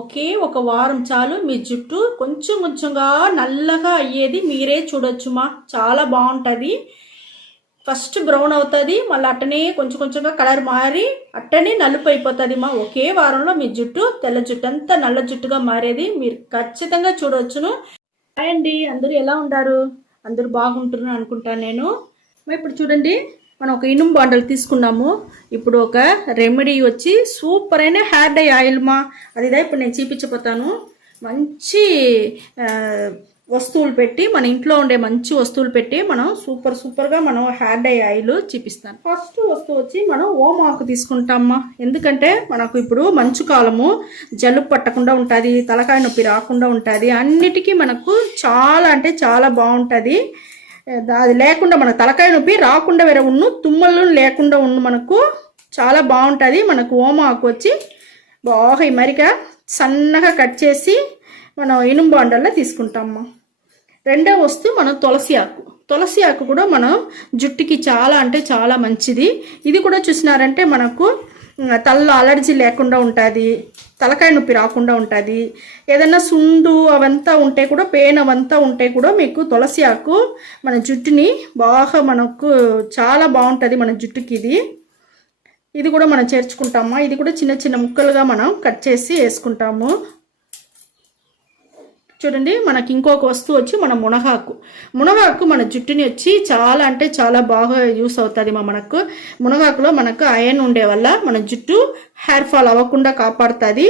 ఒకే ఒక వారం చాలు మీ జుట్టు కొంచెం కొంచెంగా నల్లగా అయ్యేది మీరే చూడొచ్చుమా. చాలా బాగుంటుంది. ఫస్ట్ బ్రౌన్ అవుతుంది మళ్ళీ అట్టనే కొంచెం కొంచెంగా కలర్ మారి అట్టనే నలుపు అయిపోతుంది మా. ఒకే వారంలో మీ జుట్టు తెల్ల జుట్టు అంతా నల్ల జుట్టుగా మారేది మీరు ఖచ్చితంగా చూడవచ్చును అండి అందరూ ఎలా ఉన్నారు? అందరూ బాగుంటున్నారు అనుకుంటాను నేను. ఇప్పుడు చూడండి. మనం ఒక ఇనుము బాండలు తీసుకున్నాము. ఇప్పుడు ఒక రెమెడీ వచ్చి సూపర్ అయిన హెయిర్ డై ఆయిల్ మా. అది ఇప్పుడు నేను చూపించబోతాను. మంచి వస్తువులు పెట్టి మన ఇంట్లో ఉండే మంచి వస్తువులు పెట్టి మనం సూపర్ సూపర్గా మనం హెయిర్ డై ఆయిల్ చూపిస్తాను. ఫస్ట్ వస్తువు వచ్చి మనం ఓం ఆకు తీసుకుంటామా. ఎందుకంటే మనకు ఇప్పుడు మంచు కాలము జలుబు పట్టకుండా ఉంటుంది తలకాయ నొప్పి రాకుండా ఉంటుంది. అన్నిటికీ మనకు చాలా అంటే చాలా బాగుంటుంది. అది లేకుండా మన తలకాయ నొప్పి రాకుండా వేరే ఉన్ను తుమ్మలు లేకుండా ఉన్న మనకు చాలా బాగుంటుంది. మనకు ఓమాకు వచ్చి బాగా ఈ మరిక సన్నగా కట్ చేసి మనం ఇనుము బాండల్లో తీసుకుంటాము రెండో వస్తువు మనం తులసి ఆకు. తులసి ఆకు కూడా మనం జుట్టుకి చాలా అంటే చాలా మంచిది. ఇది కూడా చూసినారంటే మనకు తలలో అలర్జీ లేకుండా ఉంటుంది తలకాయ నొప్పి రాకుండా ఉంటుంది ఏదైనా సుండు అవంతా ఉంటే కూడా పెయిన్ అవంతా ఉంటే కూడా మీకు తులసి ఆకు మన జుట్టుని బాగా మనకు చాలా బాగుంటుంది మన జుట్టుకి ఇది. ఇది కూడా మనం చేర్చుకుంటామా? ఇది కూడా చిన్న చిన్న ముక్కలుగా మనం కట్ చేసి వేసుకుంటాము. చూడండి మనకి ఇంకొక వస్తువు వచ్చి మన మునగాకు. మునగాకు మన జుట్టుని వచ్చి చాలా అంటే చాలా బాగా యూస్ అవుతుంది మా మనకు. మునగాకులో మనకు అయన్ ఉండే వల్ల మన జుట్టు హెయిర్ ఫాల్ అవ్వకుండా కాపాడుతుంది.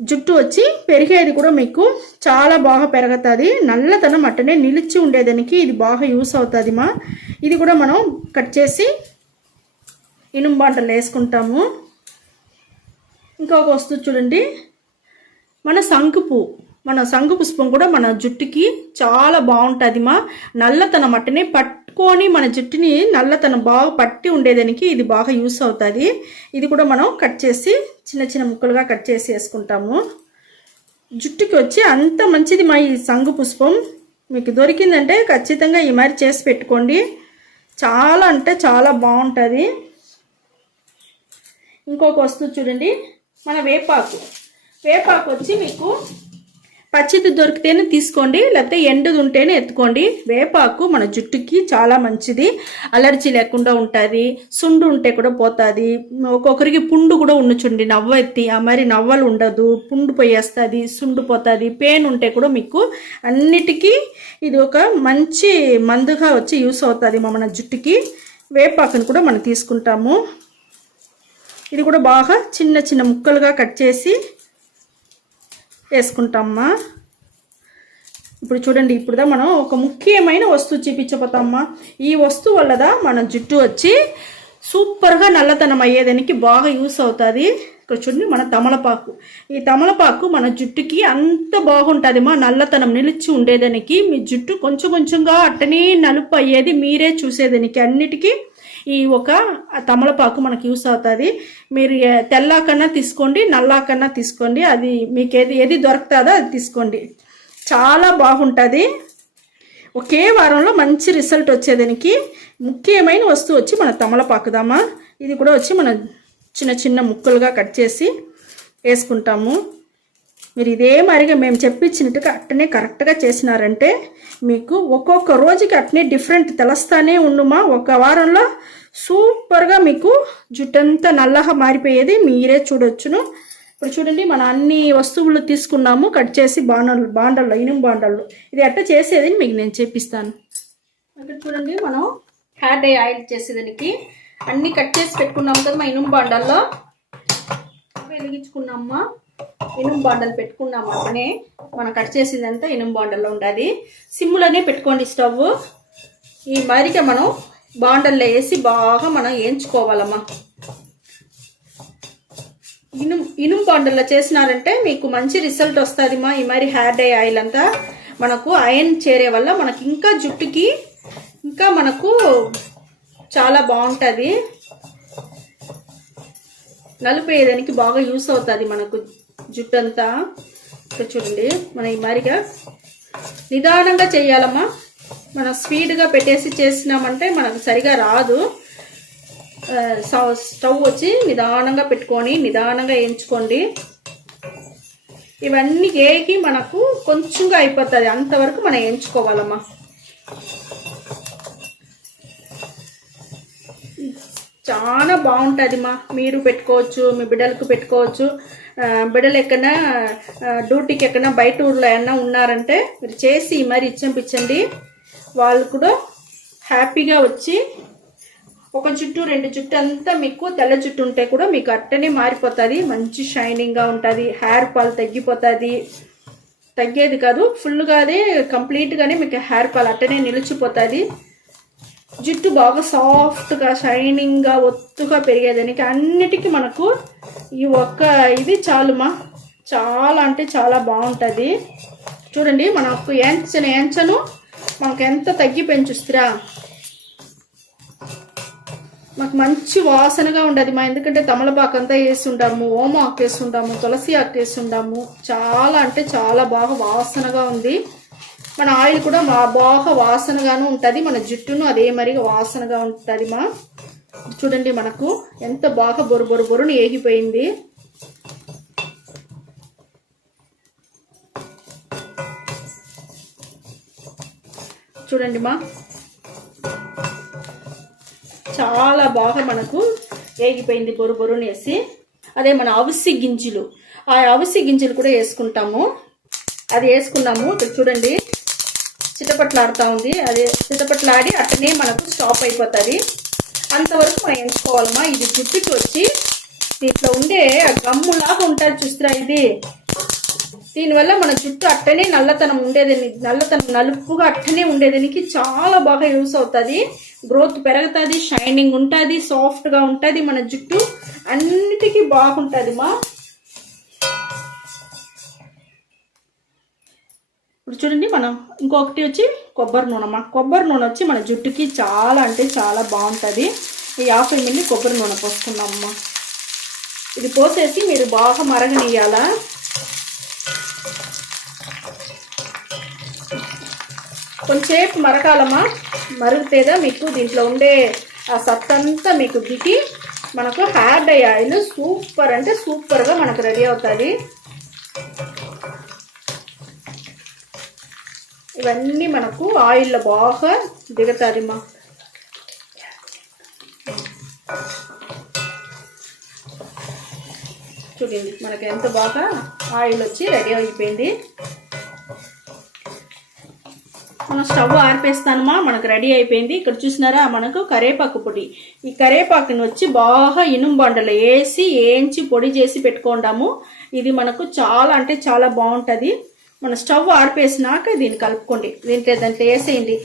జుట్టు వచ్చి పెరిగేది కూడా మీకు చాలా బాగా పెరుగుతుంది. నల్లతనం అట్టనే నిలిచి ఉండేదానికి ఇది బాగా యూస్ అవుతుంది మా. ఇది కూడా మనం కట్ చేసి ఇనుము బాంటలు వేసుకుంటాము. ఇంకొక వస్తువు చూడండి మన శంకు పువ్వు మన సంఘ పుష్పం కూడా మన జుట్టుకి చాలా బాగుంటుంది మా నల్లతనం అట్టనే పట్టుకొని మన జుట్టుని నల్లతనం బాగా పట్టి ఉండేదానికి ఇది బాగా యూస్ అవుతుంది. ఇది కూడా మనం కట్ చేసి చిన్న చిన్న ముక్కలుగా కట్ చేసి వేసుకుంటాము. జుట్టుకి వచ్చి అంత మంచిది మా ఈ సంఘ పుష్పం. మీకు దొరికిందంటే ఖచ్చితంగా ఈ మరి చేసి పెట్టుకోండి. చాలా అంటే చాలా బాగుంటుంది. ఇంకొక వస్తువు చూడండి. మన వేపాకు. వేపాకు వచ్చి మీకు పచ్చిది దొరికితేనే తీసుకోండి లేకపోతే ఎండుది ఉంటేనే ఎత్తుకోండి. వేపాకు మన జుట్టుకి చాలా మంచిది. అలర్జీ లేకుండా ఉంటుంది సుండు ఉంటే కూడా పోతుంది. ఒక్కొక్కరికి పుండు కూడా ఉండచుండి నవ్వ ఎత్తి ఆ మరి నవ్వలు ఉండదు పుండు పోయేస్తుంది సుండు పోతుంది పెయిన్ ఉంటే కూడా మీకు అన్నిటికీ ఇది ఒక మంచి మందుగా వచ్చి యూస్ అవుతుంది మన జుట్టుకి. వేపాకుని కూడా మనం తీసుకుంటాము. ఇది కూడా బాగా చిన్న చిన్న ముక్కలుగా కట్ చేసి వేసుకుంటామ్మా ఇప్పుడు చూడండి ఇప్పుడుదా మనం ఒక ముఖ్యమైన వస్తువు చూపించబోతామ్మా ఈ వస్తువు వల్లదా మన జుట్టు వచ్చి సూపర్గా నల్లతనం అయ్యేదానికి బాగా యూస్ అవుతుంది. ఇక్కడ చూడండి మన తమలపాకు. ఈ తమలపాకు మన జుట్టుకి అంత బాగుంటుందిమా? నల్లతనం నిలిచి ఉండేదానికి మీ జుట్టు కొంచెం కొంచెంగా అట్టనే నలుపు అయ్యేది మీరే చూసేదానికి. అన్నిటికీ ఈ ఒక తమలపాకు మనకు యూస్ అవుతుంది. మీరు తెల్లాకన్నా తీసుకోండి నల్లాకన్నా తీసుకోండి. అది మీకు ఏది ఏది దొరుకుతుందో అది తీసుకోండి. చాలా బాగుంటుంది. ఒకే వారంలో మంచి రిజల్ట్ వచ్చేదానికి ముఖ్యమైన వస్తువు వచ్చి మన తమలపాకుదామా ఇది కూడా వచ్చి మన చిన్న చిన్న ముక్కలుగా కట్ చేసి వేసుకుంటాము. మీరు ఇదే మరిగా మేము చెప్పించినట్టుగా అట్టనే కరెక్ట్గా చేసినారంటే మీకు ఒక్కొక్క రోజుకి అట్నే డిఫరెంట్ తెలుస్తానే ఉండుమా? ఒక వారంలో సూపర్గా మీకు జుట్టంతా నల్లగా మారిపోయేది మీరే చూడొచ్చును. ఇప్పుడు చూడండి మన అన్ని వస్తువులు తీసుకున్నాము కట్ చేసి బాండలు బాండల్లో ఇనుము బాండల్లో ఇది ఎట్ట చేసేది మీకు నేను చేపిస్తాను ఇక్కడ చూడండి మనం హెయిర్ డే ఆయిల్ చేసేదానికి అన్ని కట్ చేసి పెట్టుకున్నాము కదా మా ఇనుము బాండల్లో. వెలిగించుకున్నామా? ఇనుము బాండలు పెట్టుకున్నాము అప్పుడే. మనం కట్ చేసిందంతా ఇనుము బాండల్లో ఉండాలి. సిమ్లోనే పెట్టుకోండి స్టవ్. ఈ మరిక మనం బాండల్లో వేసి బాగా మనం వేయించుకోవాలమ్మా. ఇనుము ఇనుము బాండల్లో చేసినారంటే మీకు మంచి రిజల్ట్ వస్తుందిమా ఈ మరి హెయిర్ డై ఆయిల్ అంతా మనకు ఐరన్ చేరే వల్ల మనకి ఇంకా జుట్టుకి ఇంకా మనకు చాలా బాగుంటుంది. నలిపేయడానికి బాగా యూస్ అవుతుంది మనకు. జుట్టు అంతా ఇక్కడ చూడండి. మన ఈ మారిగా నిదానంగా చేయాలమ్మా. మనం స్పీడ్గా పెట్టేసి చేసినామంటే మనకు సరిగా రాదు. స్టవ్ వచ్చి నిదానంగా పెట్టుకొని నిదానంగా వేయించుకోండి ఇవన్నీ వేగి మనకు కొంచెంగా అయిపోతుంది. అంతవరకు మనం ఎంచుకోవాలమ్మా. చాలా బాగుంటుంది మా మీరు పెట్టుకోవచ్చు మీ బిడ్డలకు పెట్టుకోవచ్చు. బిడ్డలు ఎక్కడన్నా డ్యూటీకి ఎక్కడన్నా బయట ఊర్లో ఏమన్నా ఉన్నారంటే మీరు చేసి మరి ఇచ్చంపించండి వాళ్ళు కూడా హ్యాపీగా వచ్చి ఒక జుట్టు రెండు జుట్టు అంతా మీకు తెల్ల జుట్టు ఉంటే కూడా మీకు అట్టనే మారిపోతుంది. మంచి షైనింగ్గా ఉంటుంది. హెయిర్ ఫాల్ తగ్గిపోతుంది. తగ్గేది కాదు. ఫుల్గా అదే కంప్లీట్గానే మీకు హెయిర్ ఫాల్ అట్టనే నిలిచిపోతుంది. జుట్టు బాగా సాఫ్ట్గా షైనింగ్గా ఒత్తుగా పెరిగేదానికి అన్నిటికీ మనకు ఈ ఒక్క ఇది చాలుమా. చాలా అంటే చాలా బాగుంటుంది. చూడండి మనకు ఎంచన ఎంచను మనకు ఎంత తగ్గి పెంచుస్తురా. మాకు మంచి వాసనగా ఉండదు మా ఎందుకంటే తమలపాకు అంతా వేస్తుంటాము ఓమ ఆకు వేస్తుంటాము తులసి ఆకు వేస్తుంటాము. చాలా అంటే చాలా బాగా వాసనగా ఉంది. మన ఆయిల్ కూడా బాగా వాసనగాను ఉంటుంది. మన జుట్టును అదే మరిగా వాసనగా ఉంటుంది మా. చూడండి మనకు ఎంత బాగా బొరు బొరు బొరును ఏగిపోయింది. చూడండి మా. చాలా బాగా మనకు వేగిపోయింది బొరు బొరుని వేసి. అదే మన అవిసి గింజలు. ఆ అవిసి గింజలు కూడా వేసుకుంటాము. అది వేసుకున్నాము. ఇక్కడ చూడండి. చిటపట్లాడుతూ ఉంది. అది చితపట్లాడి అట్టనే మనకు స్టాప్ అయిపోతుంది. అంతవరకు మనం ఎంచుకోవాలమ్మా. ఇది గుర్తుకు వచ్చి దీంట్లో ఉండే గమ్ములాగా ఉంటుంది చూస్తురా ఇది. దీనివల్ల మన జుట్టు అట్టనే నల్లతనం ఉండేదని నల్లతనం నలుపుగా అట్టనే ఉండేదానికి చాలా బాగా యూస్ అవుతుంది. గ్రోత్ పెరుగుతుంది షైనింగ్ ఉంటుంది సాఫ్ట్గా ఉంటుంది మన జుట్టు. అన్నిటికీ బాగుంటుంది మా. ఇప్పుడు చూడండి మనం ఇంకొకటి వచ్చి కొబ్బరి నూనె మా కొబ్బరి నూనె వచ్చి మన జుట్టుకి చాలా అంటే చాలా బాగుంటుంది. ఈ యాభై మిల్లి కొబ్బరి నూనె పోసుకున్నామమ్మా ఇది పోసేసి మీరు బాగా మరగనియాలా కొంచెంసేపు మరకాలమ్మా మరుగుతేదా మీకు దీంట్లో ఉండే ఆ సత్తంతా మీకు దిగి మనకు హెయిర్ డై ఆయిల్ సూపర్ అంటే సూపర్గా మనకు రెడీ అవుతుంది. ఇవన్నీ మనకు ఆయిల్లో బాగా దిగుతుంది చూడండి మనకి ఎంత బాగా ఆయిల్ వచ్చి రెడీ అయిపోయింది. మనం స్టవ్ ఆర్పేస్తానమా మనకు రెడీ అయిపోయింది. ఇక్కడ చూసినారా మనకు కరేపాకు పొడి. ఈ కరేపాకుని వచ్చి బాగా ఇనుము బండలు వేసి వేయించి పొడి చేసి పెట్టుకుంటాము. ఇది మనకు చాలా అంటే చాలా బాగుంటుంది. మన స్టవ్ ఆడిపేసినాక దీన్ని కలుపుకోండి. దీంట్లో దాంట్లో వేసేయండి.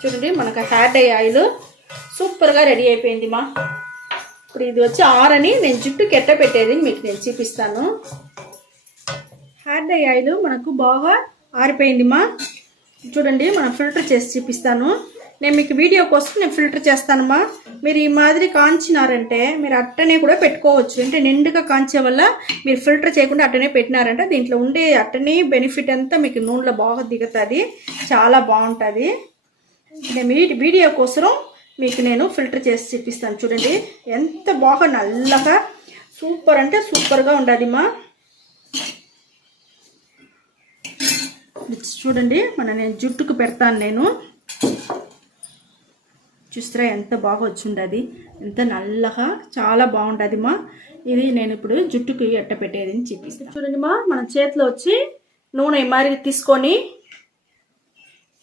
చూడండి మనకు హ్యాడ్ అయ్యే ఆయిల్ సూపర్గా రెడీ అయిపోయింది మా. ఇప్పుడు ఇది వచ్చి ఆరని నేను జుట్టు కెట్ట పెట్టేది మీకు నేను చూపిస్తాను. హ్యాడ్ అయ్యే ఆయిల్ మనకు బాగా ఆరిపోయింది మా. చూడండి మనం ఫిల్టర్ చేసి చూపిస్తాను. నేను మీకు వీడియో కోసం నేను ఫిల్టర్ చేస్తానమ్మా. మీరు ఈ మాదిరి కాంచినారంటే మీరు అట్టనే కూడా పెట్టుకోవచ్చు. అంటే నిండుగా కాంచే వల్ల మీరు ఫిల్టర్ చేయకుండా అట్టనే పెట్టినారంటే దీంట్లో ఉండే అట్టనే బెనిఫిట్ అంతా మీకు నూనెలో బాగా దిగుతుంది. చాలా బాగుంటుంది. నేను వీడియో కోసం మీకు నేను ఫిల్టర్ చేసి చూపిస్తాను చూడండి. ఎంత బాగా నల్లగా సూపర్ అంటే సూపర్గా ఉండదు మా చూడండి మన నేను జుట్టుకు పెడతాను నేను. చూసిరా ఎంత బాగా వచ్చిండది ఎంత నల్లగా చాలా బాగుంటుంది మా. ఇది నేను ఇప్పుడు జుట్టుకు ఎట్ట పెట్టేది అని చూపిస్తాను చూడండి మా మన చేతిలో వచ్చి నూనె మరి తీసుకొని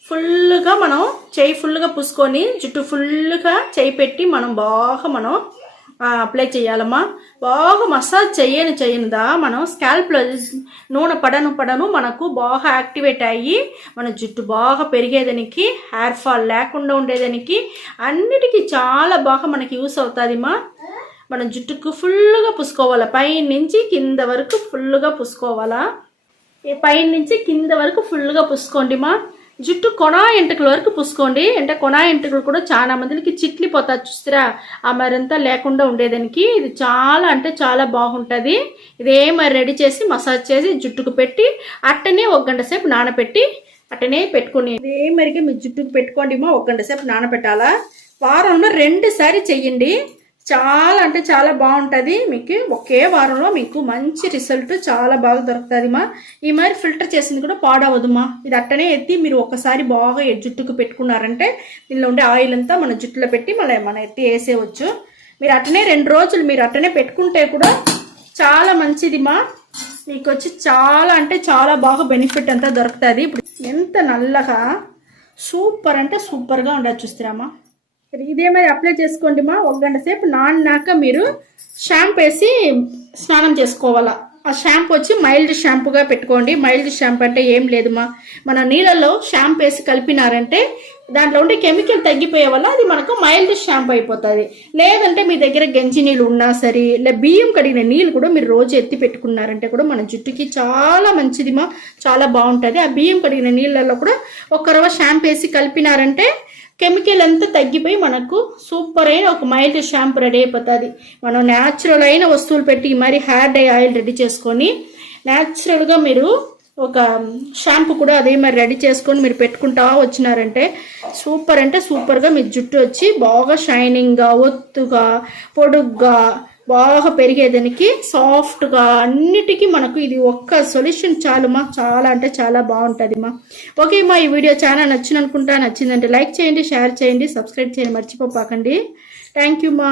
ఫుల్గా మనం చేయి ఫుల్గా పూసుకొని జుట్టు ఫుల్గా చేయి పెట్టి మనం బాగా మనం అప్లై చేయాలమ్మా. బాగా మసాజ్ చేయని చేయనుదా. మనం స్కాల్ప్లో నూనె పడను పడను మనకు బాగా యాక్టివేట్ అయ్యి మన జుట్టు బాగా పెరిగేదానికి హెయిర్ ఫాల్ లేకుండా ఉండేదానికి అన్నిటికీ చాలా బాగా మనకి యూస్ అవుతుందిమా. మన జుట్టుకు ఫుల్గా పూసుకోవాలా. పైన నుంచి కింద వరకు ఫుల్గా పూసుకోవాలా. పైన నుంచి కింద వరకు ఫుల్గా పూసుకోండిమా. జుట్టు కొన ఎంటుకల వరకు పూసుకోండి. అంటే కొన ఎంటుకలు కూడా చాలా మందికి చిట్లిపోతారు చూస్తారా ఆ మరింత లేకుండా ఉండేదానికి ఇది చాలా అంటే చాలా బాగుంటుంది. ఇదే మరి రెడీ చేసి మసాజ్ చేసి జుట్టుకు పెట్టి అట్టనే ఒక గంట సేపు నానబెట్టి అట్టనే పెట్టుకుని. ఇదే మరిగా మీ జుట్టుకు పెట్టుకోండి మా ఒక గంట సేపు నానబెట్టాలా వారంలో రెండుసారి చెయ్యండి. చాలా అంటే చాలా బాగుంటుంది. మీకు ఒకే వారంలో మీకు మంచి రిజల్ట్ చాలా బాగా దొరుకుతుంది మా ఈ మరి ఫిల్టర్ చేసింది కూడా పాడవదుమా. ఇది అట్టనే ఎత్తి మీరు ఒకసారి బాగా జుట్టుకు పెట్టుకున్నారంటే దీనిలో ఉండే ఆయిల్ అంతా మన జుట్టులో పెట్టి మళ్ళీ మన ఎత్తి వేసేయవచ్చు మీరు అట్టనే రెండు రోజులు మీరు అట్టనే పెట్టుకుంటే కూడా చాలా మంచిది మా మీకు వచ్చి చాలా అంటే చాలా బాగా బెనిఫిట్ అంతా దొరుకుతుంది. ఇప్పుడు ఎంత నల్లగా సూపర్ అంటే సూపర్గా ఉండదు చూస్తారామా ఇదే మరి అప్లై చేసుకోండి మా. ఒక గంట సేపు నాన్నాక మీరు షాంపూ వేసి స్నానం చేసుకోవాలా. ఆ షాంపూ వచ్చి మైల్డ్ షాంపూగా పెట్టుకోండి. మైల్డ్ షాంపూ అంటే ఏం లేదుమా మన నీళ్ళలో షాంపూ వేసి కలిపినారంటే దాంట్లో ఉండే కెమికల్ తగ్గిపోయే వల్ల అది మనకు మైల్డ్ షాంపూ అయిపోతుంది. లేదంటే మీ దగ్గర గంజి నీళ్ళు ఉన్నా సరే ఇలా బియ్యం కడిగిన నీళ్ళు కూడా మీరు రోజు ఎత్తి పెట్టుకున్నారంటే కూడా మన జుట్టుకి చాలా మంచిది మా. చాలా బాగుంటుంది. ఆ బియ్యం కడిగిన నీళ్ళల్లో కూడా ఒక్కరవ షాంపూ వేసి కలిపినారంటే కెమికల్ అంతా తగ్గిపోయి మనకు సూపర్ అయిన ఒక మైల్డ్ షాంపూ రెడీ అయిపోతుంది. మనం న్యాచురల్ అయిన వస్తువులు పెట్టి మరి హెయిర్ డై ఆయిల్ రెడీ చేసుకొని న్యాచురల్గా మీరు ఒక షాంపూ కూడా అదే మరి రెడీ చేసుకొని మీరు పెట్టుకుంటా వచ్చినారంటే సూపర్ అంటే సూపర్గా మీ జుట్టు వచ్చి బాగా షైనింగ్గా ఒత్తుగా పొడుగ్గా బాగా పెరిగేదానికి సాఫ్ట్గా అన్నిటికీ మనకు ఇది ఒక్క సొల్యూషన్ చాలుమా? చాలా అంటే చాలా బాగుంటుందిమా? ఓకే మా ఈ వీడియో చాలా నచ్చింది అనుకుంటా నచ్చిందంటే లైక్ చేయండి షేర్ చేయండి సబ్స్క్రైబ్ చేయండి మర్చిపోపాకండి. థ్యాంక్ యూ మా.